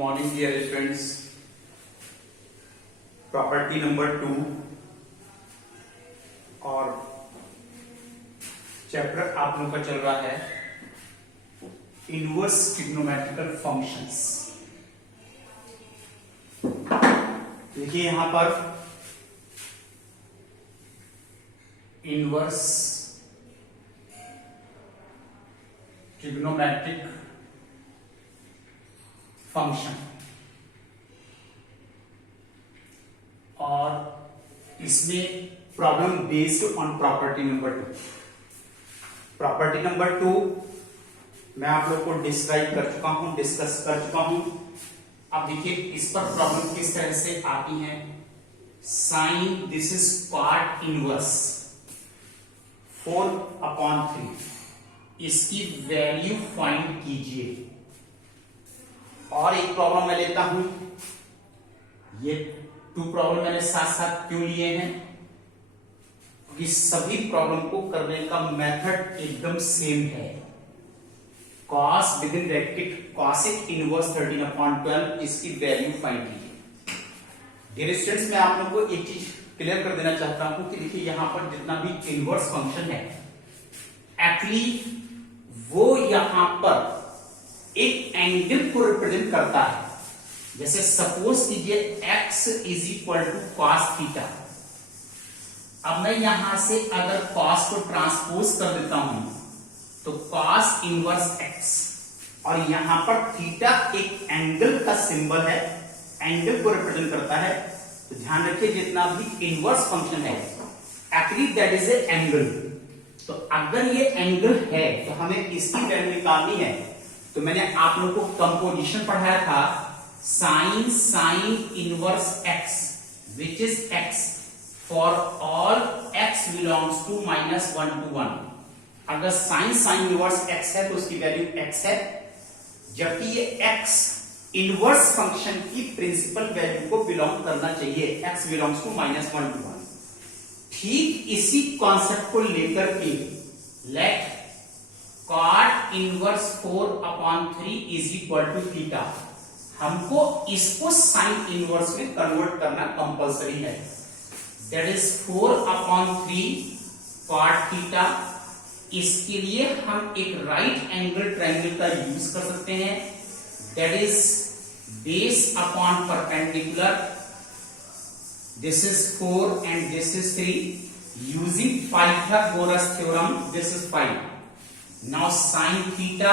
Morning dear students. Property number 2 और chapter आप लोगों का चल रहा है इनवर्स ट्रिग्नोमेट्रिकल फंक्शंस। देखिए यहां पर इनवर्स ट्रिग्नोमेट्रिक फंक्शन और इसमें problem based on property number 2। Property number 2 मैं आप लोग को डिस्क्राइब कर चुका हूं, डिस्कस कर चुका हूं। अब देखिए इस पर प्रॉब्लम किस तरह से आती है। Sine this is part inverse 4/3, इसकी वैल्यू फाइंड कीजिए। और एक प्रॉब्लम मैं लेता हूं, ये 2 प्रॉब्लम मैंने साथ साथ क्यों लिए हैं क्योंकि सभी प्रॉब्लम को करने का मेथड एकदम सेम है। cos with in bracket cosec inverse 13/12, इसकी वैल्यू फाइंड कीजिए। डियर स्टूडेंट्स, मैं आप लोगों को एक चीज क्लियर कर देना चाहता हूं कि देखिए यहां पर जितना भी इनवर्स फंक्शन है एक्चुअली वो यहां पर एक एंगल को रिप्रेजेंट करता है। जैसे सपोज कीजिए x is equal to cos theta. अब मैं यहां से अगर cos को ट्रांसपोज कर देता हूं तो cos इनवर्स x, और यहां पर थीटा एक एंगल का सिंबल है, एंगल को रिप्रेजेंट करता है। तो ध्यान रखिए जितना भी इनवर्स फंक्शन है actually that is A angle. तो अगर ये एंगल है तो हमें इसकी वैल्यू निकालनी है। तो मैंने आप लोगों को कंपोजिशन पढ़ाया था, sine inverse x which is x for all x belongs to -1 to 1। अगर साइन इनवर्स x है तो उसकी वैल्यू x है, जबकि ये x इनवर्स फंक्शन की प्रिंसिपल वैल्यू को बिलोंग करना चाहिए, x बिलोंग्स टू -1 to 1। ठीक इसी कॉन्सेप्ट को लेकर के let cot inverse 4/3 is equal to theta, हमको इसको साइन इनवर्स में कन्वर्ट करना कंपलसरी है। That is 4/3 cot theta. इसके लिए हम एक राइट एंगल ट्रायंगल का यूज कर सकते हैं, that is base upon perpendicular. This is 4 and this is 3 using Pythagoras theorem. This is 5। Now sin theta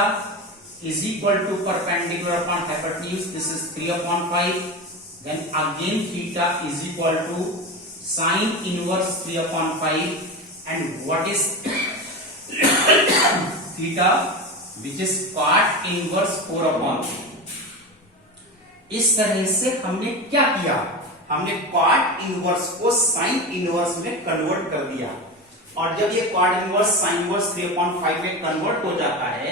is equal to perpendicular upon hypotenuse. This is 3/5. Then again theta is equal to sin inverse 3/5. And what is theta? Which is cot inverse 4/3. इस तरह से हमने क्या किया, हमने cot inverse को sin inverse में convert कर दिया। और जब ये cot इनवर्स sin इनवर्स 3/5 में कन्वर्ट हो जाता है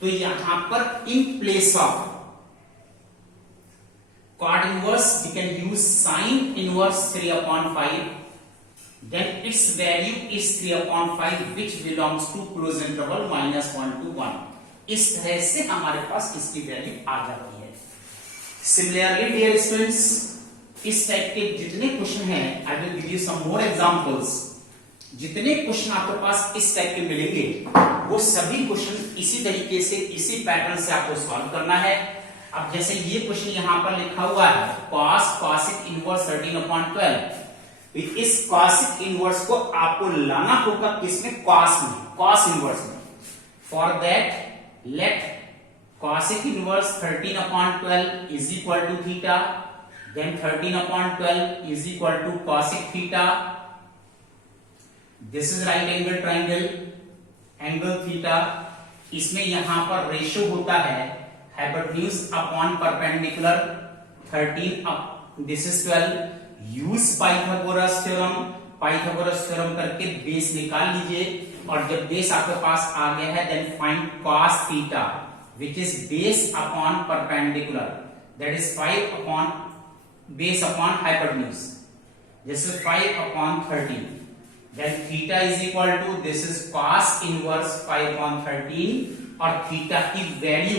तो यहां पर in place of cot inverse we can use sin inverse 3/5, then its value is 3/5 which belongs to close interval -1 to 1। इस तरह से हमारे पास इसकी वैल्यू आ जाती है। सिमिलरली डियर स्टूडेंट्स, इस टाइप के जितने क्वेश्चन हैं, I will give you some more examples. जितने क्वेश्चन आपके पास इस टाइप के मिलेंगे वो सभी क्वेश्चन इसी तरीके से, इसी पैटर्न से आपको सॉल्व करना है। अब जैसे ये क्वेश्चन यहां पर लिखा हुआ है cosec इनवर्स 13/12, इस cosec इनवर्स को आपको लाना होगा किसमें, cos में, cos इनवर्स में। For that let cosec inverse 13/12 is equal to theta, then 13/12 is equal to cosec theta. This is right angle triangle, angle theta. इसमें यहां पर रेशियो होता है hypotenuse upon perpendicular, 13 this is 12। Use Pythagoras theorem, Pythagoras theorem करके base निकाल लीजिए। और जब बेस आपके पास आ गया है then find cos theta which is base upon perpendicular, that is 5 upon base upon hypotenuse, this is 5/13। Then theta is equal to this is cos inverse 5/13 और थीटा की वैल्यू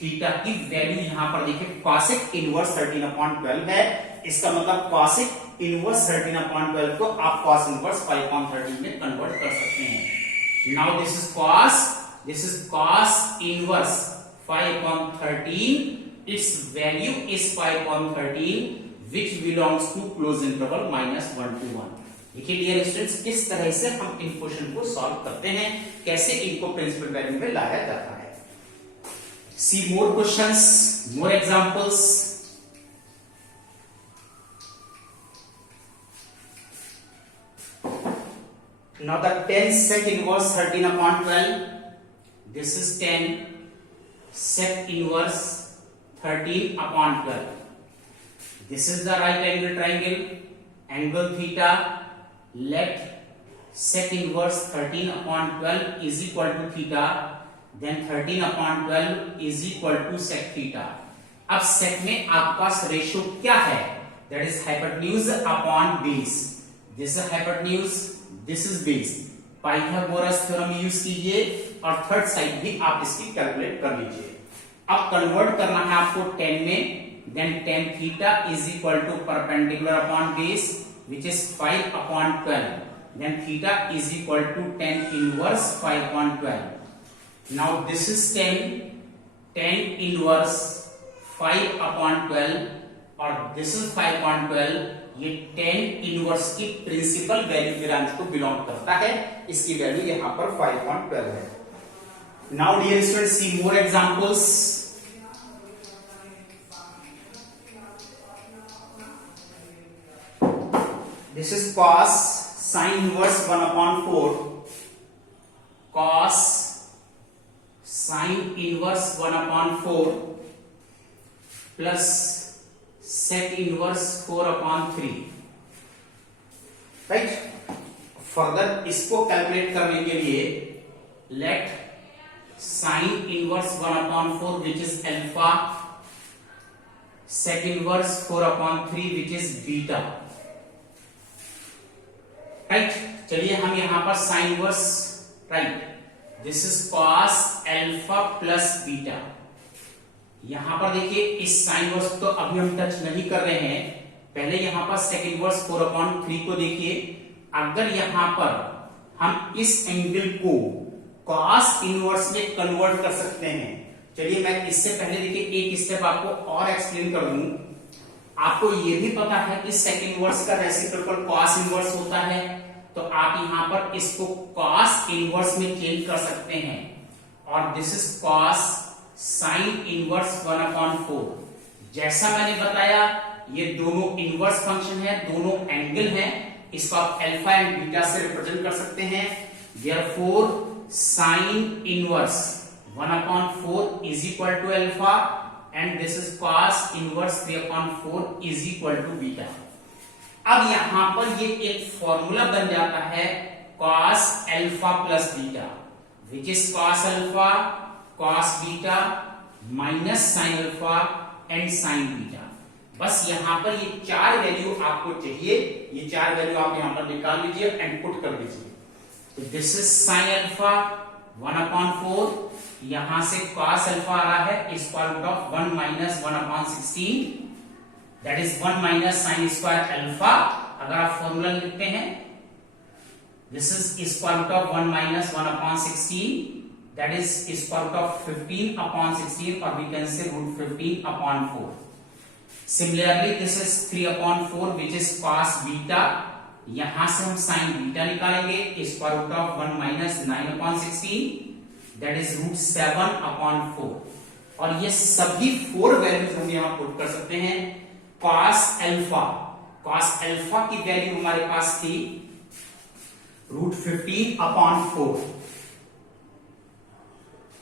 थीटा की वैल्यू यहां पर देखिए cosec इनवर्स 13/12 है। इसका मतलब cosec inverse 13/12 को आप cos इनवर्स 5/13 में कन्वर्ट कर सकते हैं। Now this is cos inverse 5/13, its value is 5/13 which belongs to close interval -1 to 1। देखिए डियर स्टूडेंट्स, किस तरह से हम इन क्वेश्चन को सॉल्व करते हैं, कैसे इनको प्रिंसिपल वैल्यू में लाया जाता है। See more questions, more examples. Now the 10 sec inverse 13/12. This is 10 sec inverse 13/12. This is the right angle triangle. Angle theta. Let sec inverse 13/12 is equal to theta. Then 13/12 is equal to sec theta. अब sec में आपके पास ratio क्या है? That is hypotenuse upon base. This is hypotenuse, this is base. Pythagoras theorem use कीजिए और third side भी आप इसकी कैलकुलेट कर लीजिए। अब कन्वर्ट करना है आपको 10 में, then tan theta is equal to perpendicular upon base which is 5/12. Then theta is equal to tan inverse 5/12. Now this is tan inverse 5/12 और this is 5/12। ये tan इनवर्स की प्रिंसिपल वैल्यू के रेंज को belong करता है, इसकी value यहां पर 5/12 है। Now dear students, see more examples. This is cos sin inverse 1/4, cos sin inverse 1/4 plus sec inverse 4/3, right. Further इसको कैलकुलेट करने के लिए late sin inverse 1/4 which is alpha, sec inverse 4/3 which is beta, right. चलिए हम यहां पर sin inverse, right, this is cos alpha plus beta. यहां पर देखिए इस साइन इनवर्स तो अभी हम टच नहीं कर रहे हैं, पहले यहां पर sec इनवर्स 4/3 को देखिए। अगर यहां पर हम इस एंगल को cos इनवर्स में कन्वर्ट कर सकते हैं, चलिए मैं इससे पहले देखिए एक स्टेप आपको और एक्सप्लेन कर दूं। आपको यह भी पता है कि sec इनवर्स का रेसिप्रोकल cos इनवर्स होता है, तो आप यहां पर इसको cos इनवर्स में चेंज कर सकते हैं और this is cos sin inverse 1/4। जैसा मैंने बताया ये दोनों इनवर्स फंक्शन है, दोनों एंगल हैं, इसको आप अल्फा एंड बीटा से रिप्रेजेंट कर सकते हैं। Therefore sin inverse 1/4 is equal to alpha and this is cos inverse 3/4 is equal to beta. अब यहां पर ये एक फॉर्मूला बन जाता है cos alpha plus beta which is cos alpha cos beta minus sin alpha and sin beta. बस यहां पर ये चार वैल्यू आपको चाहिए, ये चार वैल्यू आप यहां पर निकाल लीजिए एंड पुट कर दीजिए। तो दिस इज sin अल्फा 1/4, यहां से cos अल्फा आ रहा है square root of 1 minus 1/16, that is 1 minus sine square alpha. अगर आप फॉर्मूला लिखते हैं this is square root of 1 minus 1/16, that is square root of 15/16 और we can say root 15/4। Similarly this is 3/4 which is cos beta, यहां से हम sin beta निकालेंगे square root of 1 minus 9/16, that is root 7/4। और ये सभी 4 values हम यहां पुट कर सकते हैं। cos अल्फा की वैल्यू हमारे पास थी रूट 15/4,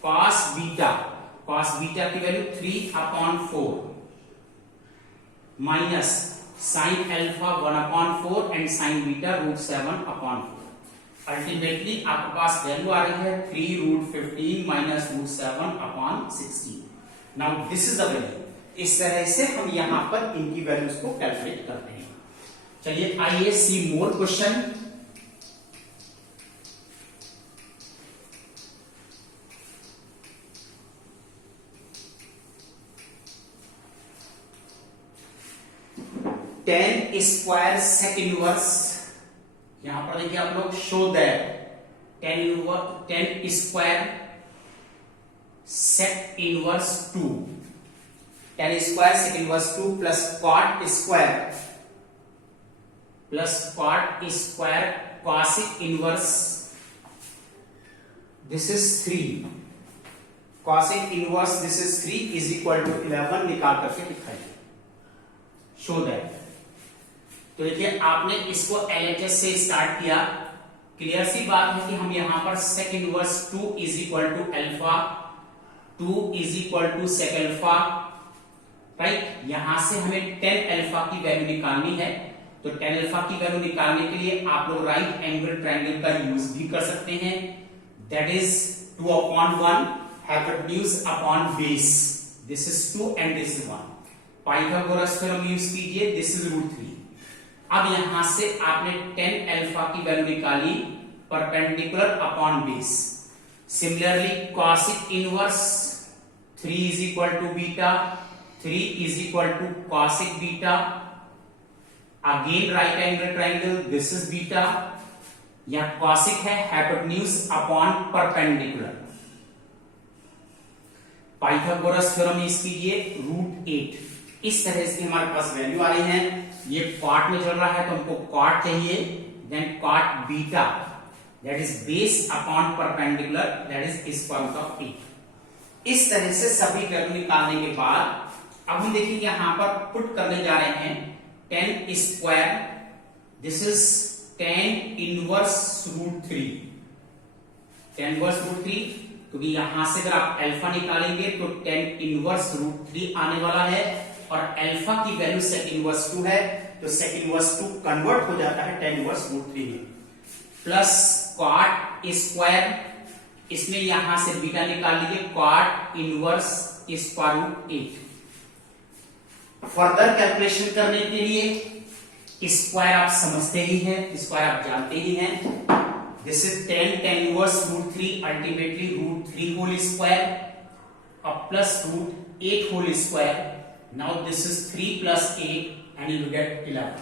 cos बीटा की value 3/4 minus sin alpha 1/4 and sin beta root 7/4। Ultimately आपके पास वैल्यू आ रही है 3 root 15 minus root 7/16। Now this is the value. इस तरह से हम यहां पर इनकी वैल्यूज को कैलकुलेट करते हैं। चलिए आइए see more question. 10 square sec inverse, यहां पर देखिए आप लोग, show that 10 square sec inverse 2, 10 square sec inverse 2 plus cot square cosec inverse, this is 3, cosec inverse this is 3 is equal to 11 निकाल करके दिखाइए, शो दैट। तो देखिए आपने इसको एलएचएस से स्टार्ट किया, क्लियर सी बात है कि हम यहां पर sec inverse 2 is equal to alpha, 2 is equal to sec alpha, right. यहां से हमें 10 अल्फा की वैल्यू निकालनी है, तो 10 अल्फा की वैल्यू निकालने के लिए आप लोग राइट एंगल ट्रायंगल का यूज भी कर सकते हैं, that is 2/1 hypotenuse upon base, this is 2 and this is 1, Pythagoras theorem use कीजिए, दिस इज √3। अब यहां से आपने 10 अल्फा की वैल्यू निकाली perpendicular upon base, similarly cosec inverse 3 is equal to beta, 3 is equal to cosec beta, again right angle triangle, this is beta, या cosec है hypotenuse upon perpendicular, Pythagoras theorem use कीजिए, √8। इस तरह से हमारे पास value आ रही है, ये कॉट में चल रहा है तो हमको कॉट चाहिए, then cot beta that is base upon perpendicular that is square root of 8। इस तरह से सभी वैल्यू निकालने के बाद अब हम देखिए यहां पर पुट करने जा रहे हैं 10 square, this is 10 inverse √3, 10 inverse √3, क्योंकि यहां से अगर आप अल्फा निकालेंगे तो 10 इनवर्स √3 आने वाला है, और अल्फा की वैल्यू सेक इनवर्स 2 है, तो सेक इनवर्स 2 कन्वर्ट हो जाता है 10 इनवर्स √3 में, प्लस कॉट स्क्वायर, इसमें यहां से बीटा निकाल लीजिए, cot inverse square root 8। Further calculation करने के लिए स्क्वायर आप समझते ही हैं, स्क्वायर आप जानते ही हैं, this is 10 inverse √3 ultimately √3 whole square और plus √8 whole square, now this is 3 plus 8 and you get 11।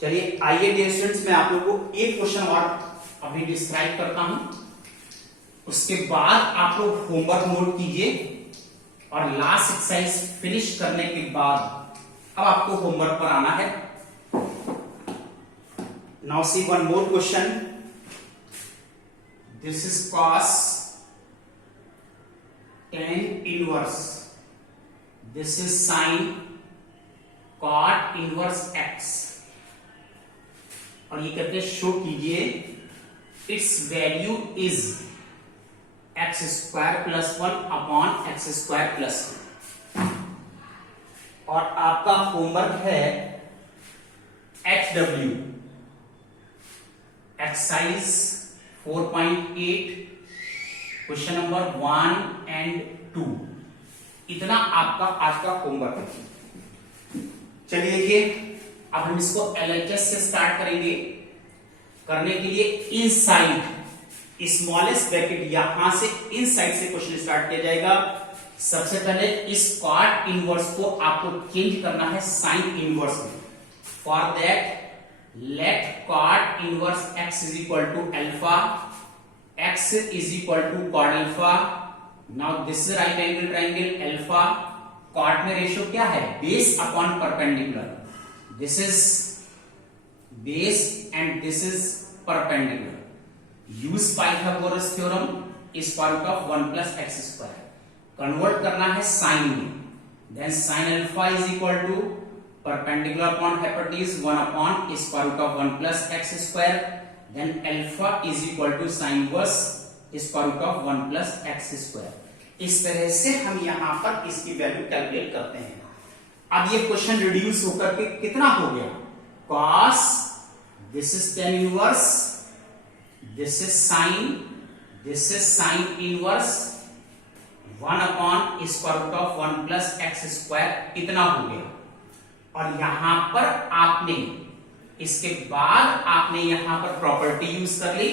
चलिए आइए डियर स्टूडेंट्स, मैं आप लोगों को एक क्वेश्चन और अभी डिस्क्राइब करता हूं, उसके बाद आप लोग होमवर्क नोट कीजिए, और लास्ट एक्सरसाइज फिनिश करने के बाद अब आपको होमवर्क पर आना है। Now see one more question, this is cos 10 inverse, this is sin cot inverse x, और ये करके शो कीजिए it's value is x² + 1 upon x² + 2, और आपका होमवर्क है HW exercise 4.8 question number 1 and 2, इतना आपका आज का होमवर्क है। चलिए ये अब हम इसको LHS से स्टार्ट करेंगे, करने के लिए इनसाइड स्मॉलेस्ट ब्रैकेट, यहां से इनसाइड से क्वेश्चन स्टार्ट किया जाएगा। सबसे पहले इस कॉट इनवर्स को आपको चेंज करना है साइन इनवर्स में, for that let cot inverse x is equal to alpha, x is equal to cot alpha, now this is right angle triangle alpha, cot में रेशियो क्या है, base upon perpendicular, this is base and this is perpendicular, use Pythagoras theorem square root of 1 + x², convert करना है sine में, then sine alpha is equal to perpendicular upon hypotenuse 1 upon square root of 1 + x², then alpha is equal to sine inverse square root of 1 + x²। इस तरह से हम यहां पर इसकी वैल्यू कैलकुलेट करते हैं। अब ये क्वेश्चन रिड्यूस होकर के कितना हो गया, cos this is 10 inverse, this is sin inverse 1 upon square root of 1 + x², इतना हो गया। और यहां पर आपने इसके बाद आपने यहां पर प्रॉपर्टी यूज कर ली,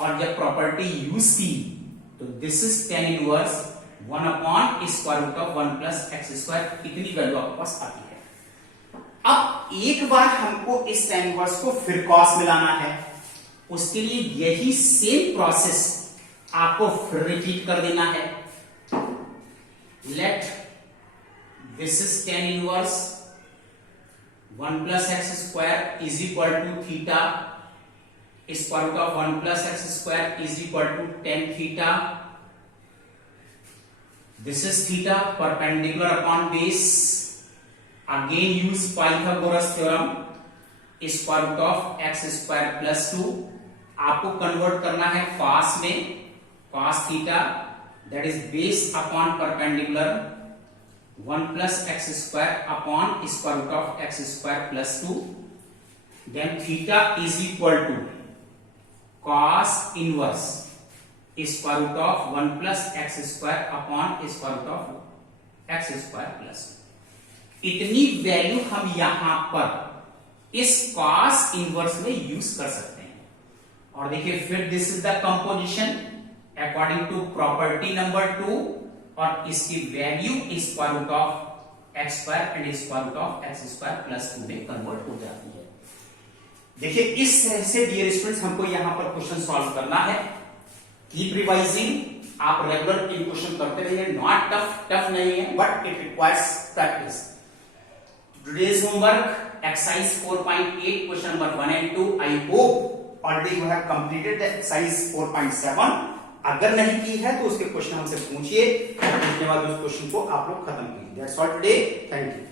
और जब प्रॉपर्टी यूज की तो this is 10 1 upon square root of 1 + x², इतनी वैल्यू आपके पास आती है। अब एक बार हमको इस tan इनवर्स को फिर cos मिलाना है, उसके लिए यही सेम प्रोसेस आपको फिर रिपीट कर देना है। Let this is tan inverse 1 plus x square is equal to theta, square root of 1 plus x square is equal to tan theta. This is theta perpendicular upon base. Again use Pythagoras theorem. Square root of x square plus 2. आपको convert करना है cos में, cos theta that is base upon perpendicular 1 plus x square upon square root of x square plus 2. Then theta is equal to cos inverse square root of 1 plus x square upon square root of x square plus 2. इतनी value हम यहां पर इस cos inverse में use कर सकते हैं। और देखिए फिर this is the composition according to property number 2, और इसकी value square root of x square and square root of x square plus 2 में कन्वर्ट हो जाती है। देखिए इस तरह से डियर स्टूडेंट्स हमको यहां पर क्वेश्चन सॉल्व करना है। कीप रिवाइजिंग, आप रेगुलर इन क्वेश्चन करते रहिए, नॉट टफ नहीं है but it requires practice. Today's homework exercise 4.8 question number 1 and 2। I hope already you have completed the exercise 4.7। अगर नहीं की है तो उसके क्वेश्चन हमसे पूछिए, पूछने बाद उस क्वेश्चन को आप लोग खत्म कीजिए। That's all today, thank you.